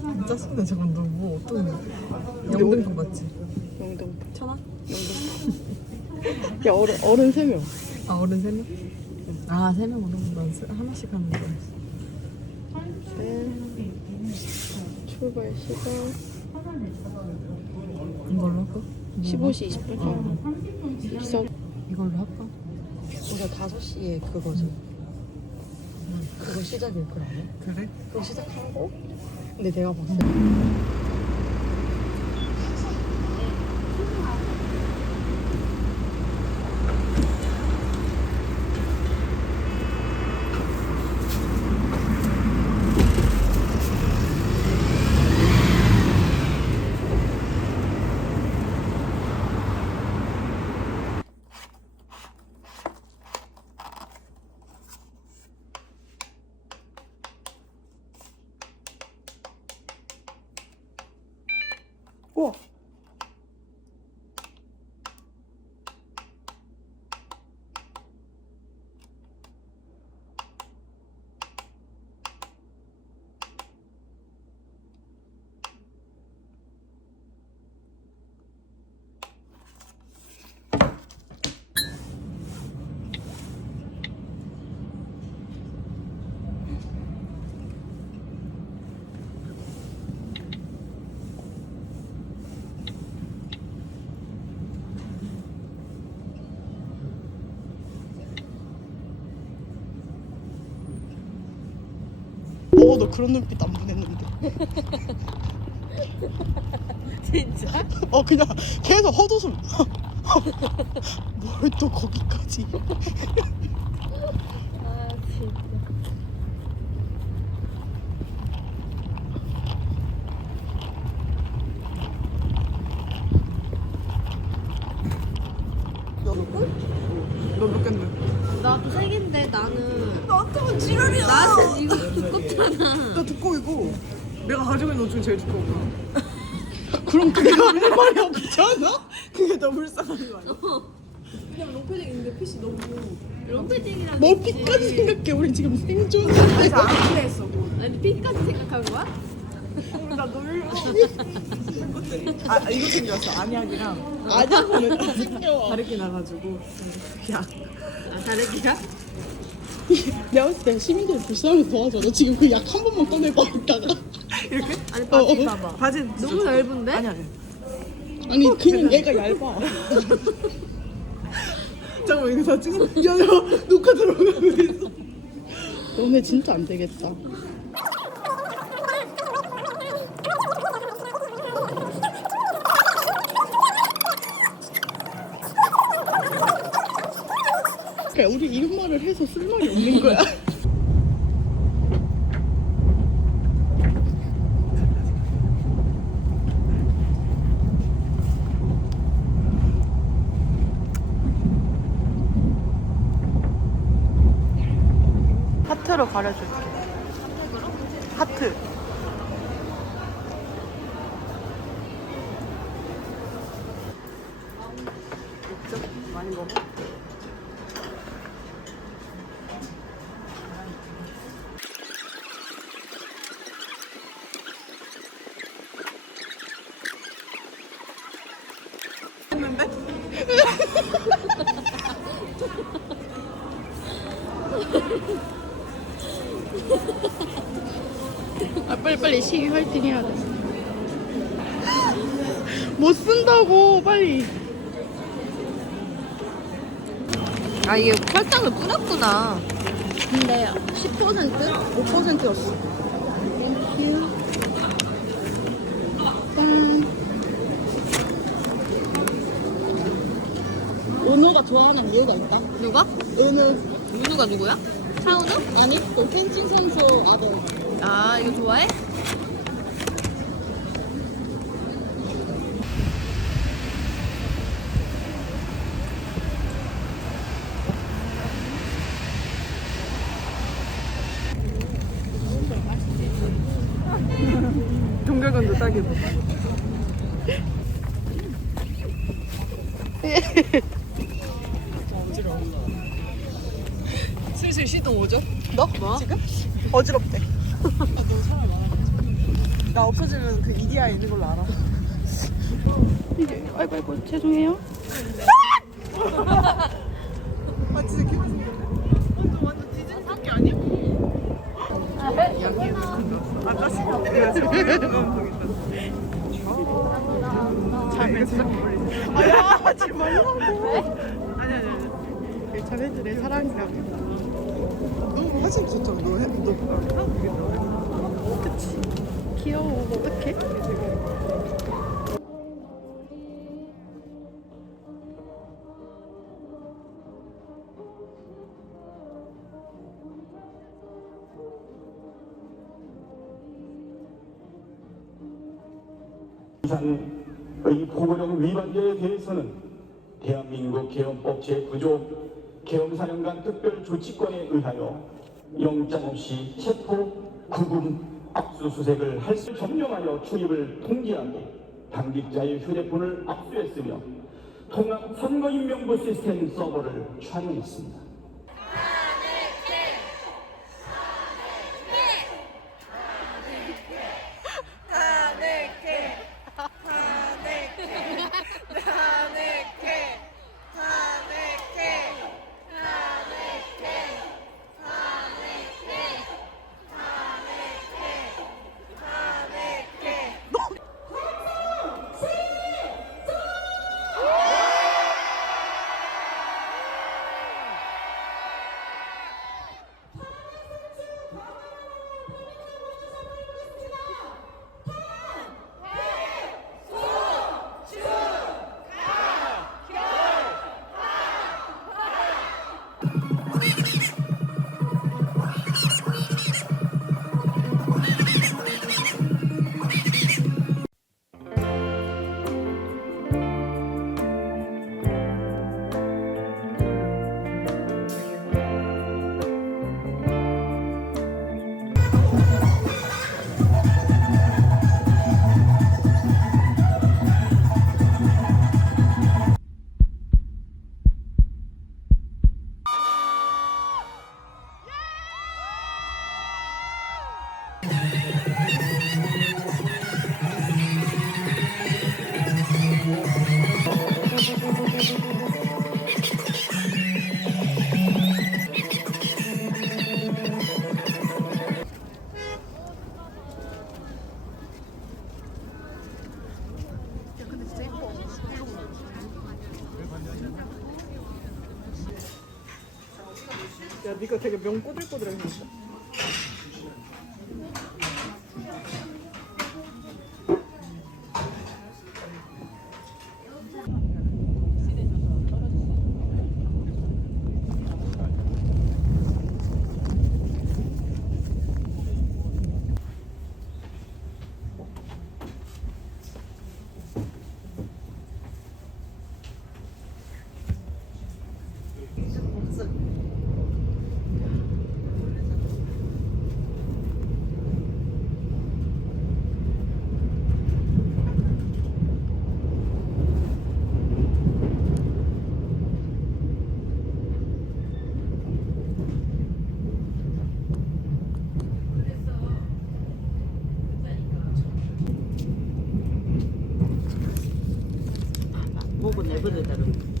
짜증나 잠깐 너뭐 어떤 영등포 맞지? 영등. 천안? 야 어른 어른 세 명. 아 어른 세 명? 아 세 명으로 난 세- 하나씩 하는 거 네. 출발 시간 이걸로 할까? 15시 20분. 어. 기석. 이걸로 할까? 우리가 5시에 그거죠. 그거 시작일 거야. 그래? 그거 시작하고. 근데 내가 봤을 때 우 너 그런 눈빛 안 보냈는데. 진짜? 어, 그냥 계속 헛웃음. 뭘 또 거기까지. 아 진짜. 너몇 갠데? 나도 세 개인데 나는 나한테만 지랄이야 나는 이거 두껍잖아. 나 두꺼이고 내가 가지고 있는 옷 중에 제일 두꺼운 거야 그럼 그 내가 할 말이 없잖아? 그게 더 불쌍한 거 아니야? 롱패딩이랑 뭐 피까지 생각해. 우리 지금 생존. 그래서 안 필요했어 아니 핀까지 생각한 거야? 나 놀려 아 이거 챙겼어 안약이랑 아니야고는 다 챙겨. 다르게 나가지고 야 아 다르기야? 내가 봤을 때 시민들 불쌍해서 도와줘. 너 지금 그 약 한 번만 꺼내봐 이따가. 이렇게? 아니 어, 바지 어. 봐봐 바지 너무 얇은데? 아니 아니 아니 그냥 얘가 얇아. 잠깐만 이거 다 찍어 야야 녹화 들어가고 있어 너네 진짜 안 되겠다. 그러니까 우리 이런 말을 해서 쓸 말이 없는 거야. 가려줄게. 하트. 많이 먹어 아 빨리 빨리 시위 화이팅 해야 돼. 못 쓴다고 빨리. 아 이게 설탕을 뿌렸구나. 근데 10% 5%였어. 땡큐. 짠. 은우가 좋아하는 이유가 있다. 누가? 은우 윤우가 누구야? 차은우? 아니 그 펜싱 선수 아들. 아 이거 좋아해? 동결건도 딱이 봐 시동 오죠? 너? 뭐? 지금? 어지럽대. 아, 너 사람 많아. 나 없어지면 그 EDI 있는 걸로 알아. 이게 아이고 아이고 죄송해요. 아 진짜 기분 생겼네. 완전 디즈니 토끼 아니야? 아저씨 내가 지금 잘 진짜 아야 하지 말라고. 아니 아니 아니. 자네들의 사랑이라고. 너무 화질 좋잖아. 너 해, 너 그치. 귀여워 어떡해? 이상의 포고령 위반죄에 대해서는 대한민국 계엄법 제9조 계엄사령관 특별조치권에 의하여 영장 없이 체포, 구금, 압수수색을 할 수 점령하여 출입을 통지하고 당직자의 휴대폰을 압수했으며 통합 선거인명부 시스템 서버를 촬영했습니다. 되게 명 꼬들꼬들하게 생겼 다. 보고 내버려다는